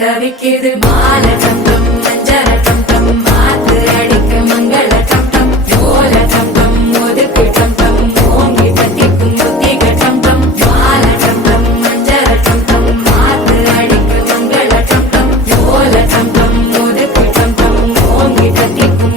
தவிக்குது மால டம் டம் மஞ்சள டம் டம் மாத்து அடிக்க மங்கள டம் டம் ஓல டம் டம் ஒதுக்கு டம் டம் ஓங்கி தட்டிக்கும் புத்திக டம் டம் மால டம் டம் மஞ்சள டம் டம் மாத்து அடிக்க மங்கள டம் டம் ஓல டம் டம் ஒதுக்கு டம் டம் ஓங்கி தட்டிக்கும்